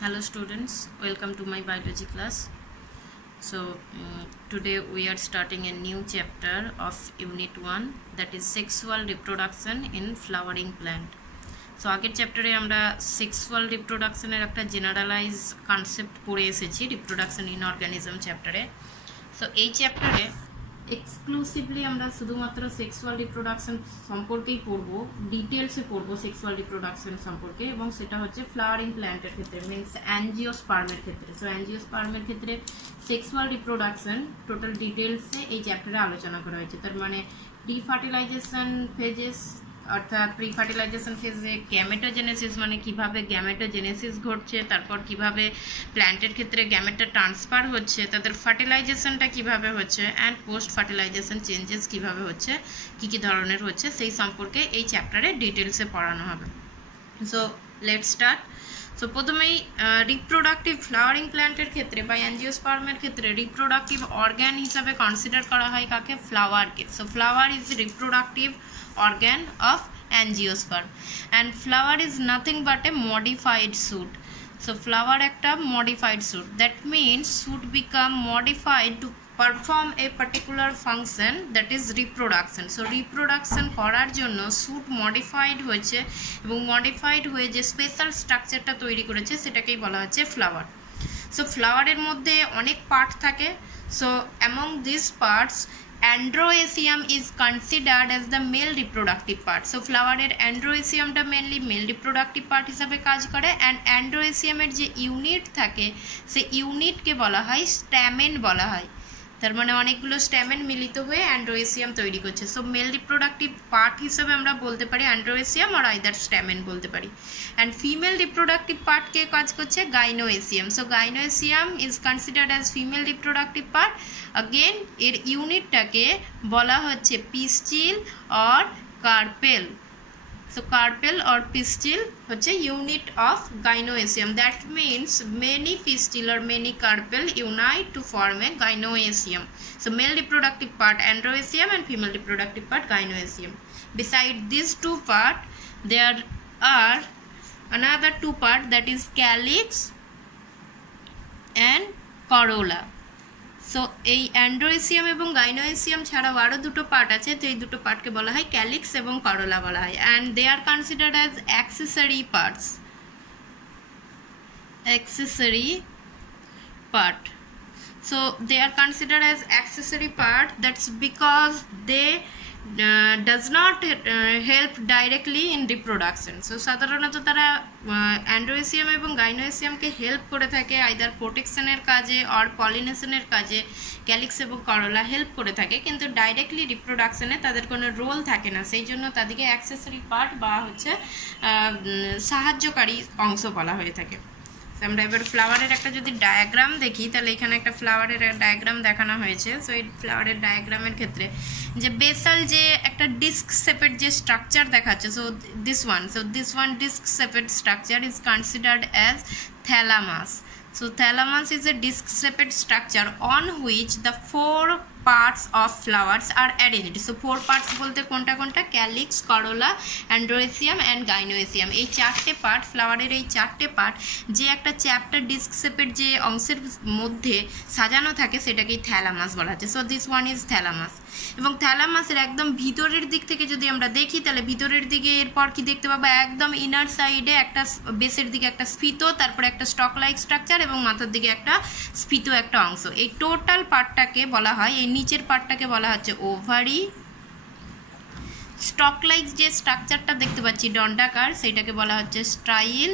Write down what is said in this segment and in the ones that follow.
Hello students, welcome to my biology class. Today we are starting a new chapter of unit 1, that is sexual reproduction in flowering plant. So আগের চ্যাপ্টারে আমরা sexual রিপ্রোডাকশনের একটা generalise concept পড়ে এসেছি reproduction in organism চ্যাপ্টারে। So এই চ্যাপ্টারে exclusively আমরা শুধুমাত্র সেক্সুয়াল রিপ্রোডাকশন সম্পর্কেই পড়বো, ডিটেলসে পড়বো সেক্সুয়াল রিপ্রোডাকশন সম্পর্কে, এবং সেটা হচ্ছে ফ্লাওয়ারিং প্ল্যান্টের ক্ষেত্রে, মিনস অ্যাঞ্জিওস্পার্মের ক্ষেত্রে। সো অ্যাঞ্জিওস্পার্মের ক্ষেত্রে সেক্সুয়াল রিপ্রোডাকশন টোটাল ডিটেলসে এই চ্যাপ্টারে আলোচনা করা হয়েছে। তার মানে প্রি ফার্টিলাইজেশন ফেজেস, অর্থাৎ প্রি ফার্টিলাইজেশন ফেজে গ্যামেটোজেনেসিস মানে কিভাবে গ্যামেটোজেনেসিস ঘটছে, তারপর কিভাবে প্ল্যান্টের ক্ষেত্রে গ্যামেটটা ট্রান্সফার হচ্ছে, তাদের ফার্টিলাইজেশনটা কিভাবে হচ্ছে, অ্যান্ড পোস্ট ফার্টিলাইজেশন চেঞ্জেস কিভাবে হচ্ছে, কী কী ধরনের হচ্ছে, সেই সম্পর্কে এই চ্যাপ্টারে ডিটেলসে পড়ানো হবে। So let's start. সো প্রথমেই রিপ্রোডাক্টিভ ফ্লাওয়ারিং প্ল্যান্টের ক্ষেত্রে বা অ্যাঞ্জিওস্পার্মের ক্ষেত্রে রিপ্রোডাক্টিভ অর্গ্যান হিসাবে কনসিডার করা হয় কাকে? ফ্লাওয়ারকে। So flower is reproductive organ of angiosperm and flower is nothing but a modified shoot. So flower একটা modified shoot, that means shoot become modified to perform a particular function, that is reproduction. So reproduction করার জন্য shoot modified হয়েছে এবং modified হয়ে যে special স্ট্রাকচারটা তৈরি করেছে সেটাকেই বলা হচ্ছে ফ্লাওয়ার। সো ফ্লাওয়ারের মধ্যে অনেক পার্ট থাকে। So among these parts androecium is considered as the male reproductive part. So flower এর androecium টা মেনলি মেল রিপ্রোডাক্টিভ পার্ট হিসাবে কাজ করে, অ্যান্ড androecium এর যে ইউনিট থাকে সেই ইউনিটকে বলা হয় স্ট্যামেন বলা হয়। তার মানে অনেকগুলো স্ট্যামেন মিলিত হয়ে অ্যান্ড্রোয়েসিয়াম তৈরি করছে। সো মেল রিপ্রোডাক্টিভ পার্ট হিসেবে আমরা বলতে পারি অ্যান্ড্রোয়েসিয়াম আর আইদার স্ট্যামেন বলতে পারি। অ্যান্ড ফিমেল রিপ্রোডাক্টিভ পার্টকে কাজ করছে gynoecium. So gynoecium is considered as female reproductive part. Again এর ইউনিটটাকে বলা হচ্ছে pistil or carpel. So carpel or pistil হচ্ছে unit of gynoecium. That means many pistil or many carpel unite to form a gynoecium. So male reproductive part androecium and female reproductive part gynoecium. Beside these two parts, there are another two parts, that is calyx and corolla. So এই অ্যান্ড্রোয়েসিয়াম এবং গাইনোয়েসিয়াম ছাড়াও আরও দুটো part আছে, তো এই দুটো পার্টকে বলা হয় ক্যালিক্স এবং করোলা বলা হয়, and they are considered as accessory parts. Accessory part, so they are considered as accessory part, that's because they does not help directly in reproduction. So সাধারণত তারা অ্যান্ড্রোয়েসিয়াম এবং গাইনোয়েসিয়ামকে হেল্প করে থাকে আইদার প্রোটেকশনের কাজে অর পলিনেশনের কাজে। ক্যালিক্স এবং করোলা হেল্প করে থাকে, কিন্তু ডাইরেক্টলি রিপ্রোডাকশনে তাদের কোনো রোল থাকে না, সেই জন্য তাদেরকে অ্যাক্সেসরি পার্ট বা হচ্ছে সাহায্যকারী অংশ বলা হয়ে থাকে। আমরা এবার ফ্লাওয়ারের একটা যদি ডায়াগ্রাম দেখি, তাহলে এখানে একটা ফ্লাওয়ারের ডায়াগ্রাম দেখানো হয়েছে। সো এই ফ্লাওয়ারের ডায়াগ্রামের ক্ষেত্রে যে বেসাল যে একটা ডিস্ক শেপের যে স্ট্রাকচার দেখাচ্ছে, সো দিস ওয়ান ডিস্ক শেপের structure is considered as thalamus. So thalamus is a disc-shaped structure on which the four parts of flowers are arranged. So four parts বলতে কোনটা কোনটা? Calyx, corolla, androecium and gynoecium. এই চারটে part, ফ্লাওয়ারের এই চারটে part যে একটা চ্যাপ্টার ডিস্ক শেপের যে অংশের মধ্যে সাজানো থাকে সেটাকেই থ্যালামাস বলা হচ্ছে। So this one is thalamus. এবং থ্যালামাসের একদম ভিতরের দিক থেকে যদি আমরা দেখি, তাহলে ভিতরের দিকে এরপর কি দেখতে পাবো? একদম ইনার সাইডে একটা বেসের দিকে একটা স্ফীত, তারপরে একটা স্টক লাইক স্ট্রাকচার এবং মাথার দিকে একটা স্ফীত একটা অংশ। এই টোটাল পার্টটাকে বলা হয়, এই নিচের পার্টটাকে বলা হচ্ছে ওভারি। স্টক লাইক যে স্ট্রাকচারটা দেখতে পাচ্ছি দণ্ডাকার, সেইটাকে বলা হচ্ছে স্টাইল,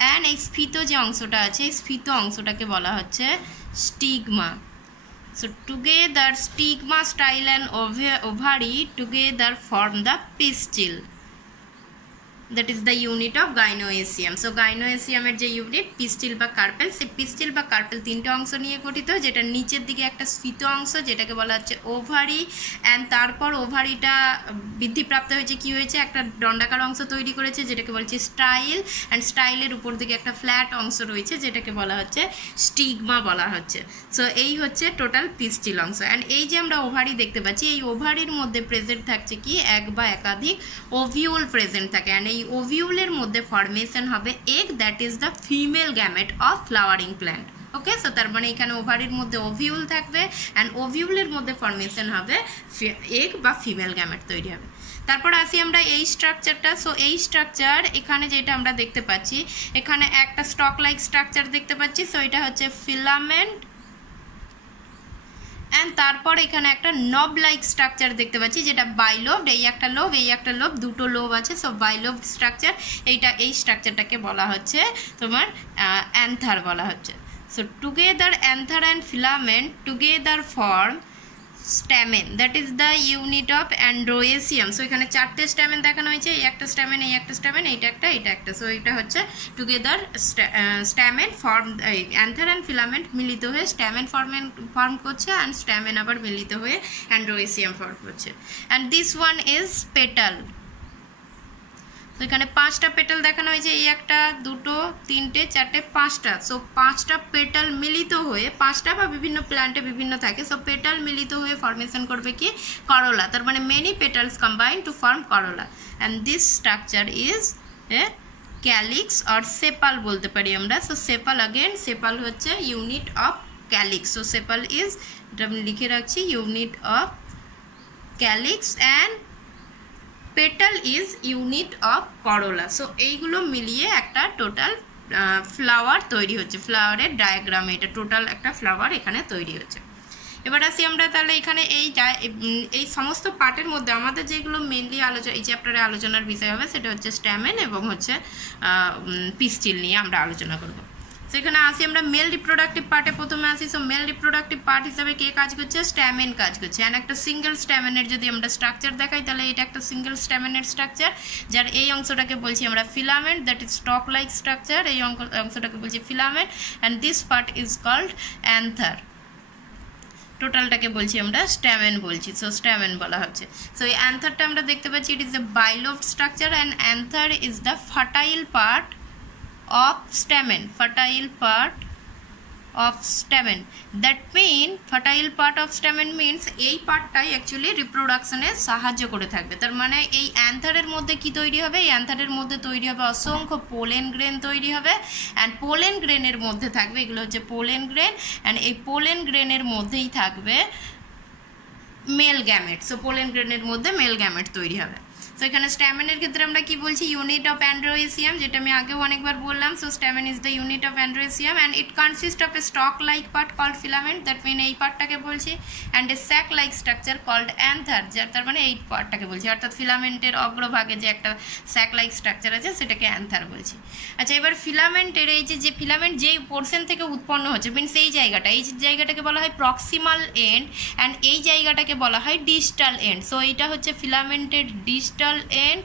অ্যান্ড এই স্ফীত যে অংশটা আছে এই স্ফীত অংশটাকে বলা হচ্ছে stigma. So together stigma, style and ovary together form the pistil. That is the unit of gynoecium. So gynoecium এর যে ইউনিট পিস্টিল বা কার্পেল, সেই পিস্টিল বা কার্পেল তিনটে অংশ নিয়ে গঠিত, যেটা নিচের দিকে একটা স্ফীত অংশ যেটাকে বলা হচ্ছে ওভারি, অ্যান্ড তারপর ওভারিটা বৃদ্ধিপ্রাপ্ত হয়েছে, কি হয়েছে? একটা দণ্ডাকার অংশ তৈরি করেছে যেটাকে বলছে স্টাইল, অ্যান্ড স্টাইলের উপর দিকে একটা ফ্ল্যাট অংশ রয়েছে যেটাকে বলা হচ্ছে স্টিগমা বলা হচ্ছে। সো এই হচ্ছে টোটাল পিস্টিল অংশ। অ্যান্ড এই যে আমরা ওভারি দেখতে পাচ্ছি, এই ওভারির মধ্যে প্রেজেন্ট থাকছে কি? এক বা একাধিক ওভিউল প্রেজেন্ট থাকে, অ্যান্ড এই এই ওভিউলের মধ্যে ফর্মেশন হবে egg, that is the female gamete of flowering plant. Okay, so তার মানে এখানে ওভারির মধ্যে ওভিউল থাকবে অ্যান্ড ওভিউলের মধ্যে ফর্মেশন হবে এগ বা ফিমেল গ্যামেট তৈরি হবে। তারপর আসি আমরা এই স্ট্রাকচারটা। সো এই স্ট্রাকচার এখানে যেটা আমরা দেখতে পাচ্ছি, এখানে একটা স্টক লাইক স্ট্রাকচার দেখতে পাচ্ছি। সো এটা হচ্ছে ফিলামেন্ট অ্যান্ড তারপর এখানে একটা নব লাইক স্ট্রাকচার দেখতে পাচ্ছি যেটা বাইলোভড, এই একটা লোভ এই একটা লোভ, দুটো লোভ আছে। সো বাইলোভড স্ট্রাকচার, এই স্ট্রাকচারটাকে বলা হচ্ছে তোমার অ্যান্থার বলা হচ্ছে। So together anther and filament together form stamen, that is the unit of androecium. So এখানে চারটে স্ট্যামেন দেখানো হয়েছে, এই একটা স্ট্যামেন, এই একটা স্ট্যামেন, এইটা একটা। সো এটা হচ্ছে together stamen form, anther and filament মিলিত হয়ে স্ট্যামেন ফর্ম করছে অ্যান্ড স্ট্যামেন আবার মিলিত হয়ে অ্যান্ড্রোয়েসিয়াম ফর্ম করছে। And this one is petal. তো এখানে 5টা পেটাল দেখানো হয়েছে, এই একটা, দুটো, তিনটে, চারটে, 5টা। সো 5টা পেটাল মিলিত হয়ে, 5টা বা বিভিন্ন প্ল্যান্টে বিভিন্ন থাকে, সো পেটাল মিলিত হয়ে ফর্মেশন করবে কি করোলা। তার মানে many petals combine to form corolla and this structure is a calyx or sepal বলতে পারি আমরা। সো সেপাল, अगेन সেপাল হচ্ছে unit of calyx. So sepal is, এটা আমি লিখে রাখছি, unit of calyx and petal is unit of corolla. So এইগুলো মিলিয়ে একটা টোটাল ফ্লাওয়ার তৈরি হচ্ছে, ফ্লাওয়ারের ডায়াগ্রামে এটা টোটাল একটা ফ্লাওয়ার এখানে তৈরি হচ্ছে। এবার আসি আমরা তাহলে এখানে এই সমস্ত পার্টের মধ্যে আমাদের যেগুলো মেনলি এই চ্যাপ্টারে আলোচনার বিষয় হবে সেটা হচ্ছে স্ট্যামেন এবং হচ্ছে পিস্টিল নিয়ে আমরা আলোচনা করব। সেখানে আসি আমরা মেল রিপ্রোডাক্টিভ পার্টে প্রথমে আসি। সো মেল রিপ্রোডাক্টিভ পার্ট হিসাবে কে কাজ করছে? স্ট্যামেন কাজ করছে। অ্যান্ড একটা সিঙ্গেল স্ট্যামেনের যদি আমরা স্ট্রাকচার দেখাই তাহলে এটা একটা সিঙ্গেল স্ট্যামেনের স্ট্রাকচার, যার এই অংশটাকে বলছি আমরা filament, that is stalk like structure. এই অংশটাকে বলছি filament and this part is called anther. টোটালটাকে বলছি আমরা স্ট্যামেন বলছি, সো স্ট্যামেন বলা হচ্ছে। সো এই অ্যান্থারটা আমরা দেখতে পাচ্ছি, it is a bilobed structure and anther is the fertile part of stamen, fertile part of stamen. That mean fertile part of stamen means এই পার্টটাই অ্যাকচুয়ালি রিপ্রোডাকশনে সাহায্য করে থাকবে। তার মানে এই অ্যান্থারের মধ্যে কি তৈরি হবে? এই অ্যান্থারের মধ্যে তৈরি হবে অসংখ্য পোলেন গ্রেন তৈরি হবে অ্যান্ড পোলেন গ্রেনের মধ্যে থাকবে, এগুলো হচ্ছে পোলেন গ্রেন অ্যান্ড এই পোলেন গ্রেনের মধ্যেই থাকবে মেল গ্যামেট। সো পোলেন গ্রেনের মধ্যে মেল গ্যামেট তৈরি হবে। সো এখানে স্ট্যামেনের ক্ষেত্রে আমরা কি বলছি? ইউনিট অফ অ্যান্ড্রোয়েসিয়াম, যেটা আমি আগেও অনেকবার বললাম। So stamen is the unit of androecium and it consist of a stalk like part called filament, that mean এই পার্টটাকে বলছি, and a sac like structure called anther, তার মানে এই পার্টটাকে বলছি, অর্থাৎ ফিলামেন্টের অগ্রভাগে যে একটা স্যাক লাইক স্ট্রাকচার আছে সেটাকে অ্যান্থার বলছি। আচ্ছা, এবার ফিলামেন্টের এই যে ফিলামেন্ট যেই পোর্শন থেকে উৎপন্ন হচ্ছে মিনস এই জায়গাটাকে বলা হয় প্রক্সিমাল এন্ড অ্যান্ড এই জায়গাটাকে বলা হয় ডিস্টাল এন্ড। সো এইটা হচ্ছে ফিলামেন্টের distal end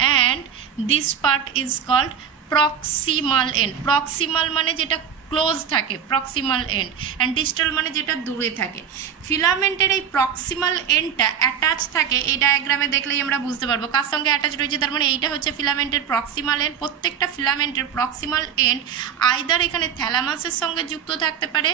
and this part is called proximal end. proximal মানে যেটা ক্লোজ থাকে, প্রক্সিমাল এন্ড, অ্যান্ড ডিস্টাল মানে যেটা দূরে থাকে। ফিলামেন্টের এই প্রক্সিমাল এন্ডটা অ্যাটাচ থাকে, এই ডায়াগ্রামে দেখলেই আমরা বুঝতে পারবো কার সঙ্গে অ্যাটাচ রয়েছে। তার মানে এইটা হচ্ছে ফিলামেন্টের প্রক্সিমাল এন্ড। প্রত্যেকটা ফিলামেন্টের প্রক্সিমাল এন্ড আইদার এখানে থ্যালামাসের সঙ্গে যুক্ত থাকতে পারে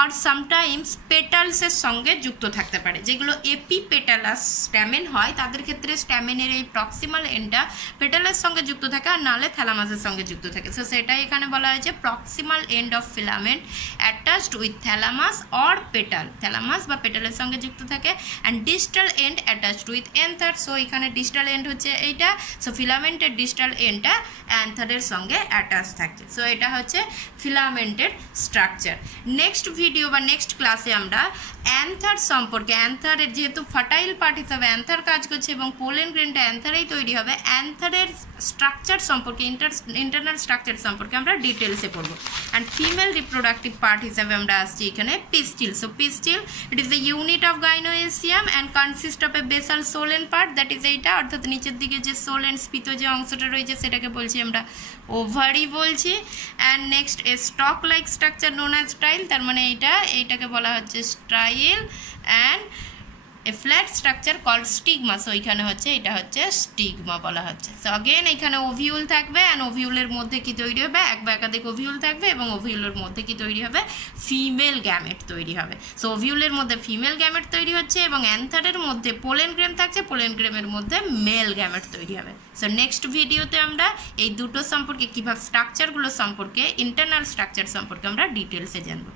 আর সামটাইমস পেটালসের সঙ্গে যুক্ত থাকতে পারে। যেগুলো এপিপেটালাস স্ট্যামেন হয় তাদের ক্ষেত্রে স্ট্যামেনের এই প্রক্সিমাল এন্ডটা পেটালের সঙ্গে যুক্ত থাকে আর নাহলে থ্যালামাসের সঙ্গে যুক্ত থাকে। সো সেটাই এখানে বলা হয়েছে proximal end of filament attached with thalamus or petal, thalamus বা পেটালের সঙ্গে যুক্ত থাকে, and distal end attached with anther. So এখানে ডিস্টাল এন্ড হচ্ছে এইটা, সো ফিলামেন্টের ডিস্টাল এন্ডটা অ্যান্থারের সঙ্গে অ্যাটাচ থাকে। সো এটা হচ্ছে ফিলামেন্টের স্ট্রাকচার। নেক্সট ভিডিও বা নেক্সট ক্লাসে আমরা অ্যান্থার সম্পর্কে, অ্যান্থারের যেহেতু ফার্টাইল পার্ট হিসাবে অ্যান্থার কাজ করছে এবং পোলেন গ্রেনটা অ্যান্থারেই তৈরি হবে, অ্যান্থারের স্ট্রাকচার সম্পর্কে, ইন্টারনাল স্ট্রাকচার সম্পর্কে আমরা ডিটেলসে পড়বো। অ্যান্ড ফিমেল রিপ্রোডাক্টিভ পার্ট হিসাবে আমরা আসছি এখানে pistil. So pistil it is the unit of gynoecium and consist of a basal swollen part, that is এইটা, অর্থাৎ নিচের দিকে যে সোলেন স্পিত যে অংশটা রয়েছে সেটাকে বলছি আমরা ওভারি বলছি। And next a stalk like structure known as style, তার মানে এইটাকে বলা হচ্ছে style. And a flat structure called stigma. So এখানে হচ্ছে এটা হচ্ছে স্টিগমা বলা হচ্ছে। সো অগেন এখানে ওভিউল থাকবে অ্যান্ড ওভিউলের মধ্যে কি তৈরি হবে, এক বা একাধিক ওভিউল থাকবে এবং ওভিউলের মধ্যে কি তৈরি হবে, ফিমেল গ্যামেট তৈরি হবে। সো ওভিউলের মধ্যে ফিমেল গ্যামেট তৈরি হচ্ছে এবং অ্যান্থারের মধ্যে পোলেন গ্রেম থাকছে, পোলেন গ্রেমের মধ্যে মেল গ্যামেট তৈরি হবে। সো নেক্সট ভিডিওতে আমরা এই দুটো সম্পর্কে, কীভাবে স্ট্রাকচারগুলো সম্পর্কে, ইন্টারনাল স্ট্রাকচার সম্পর্কে আমরা ডিটেলসে জানবো।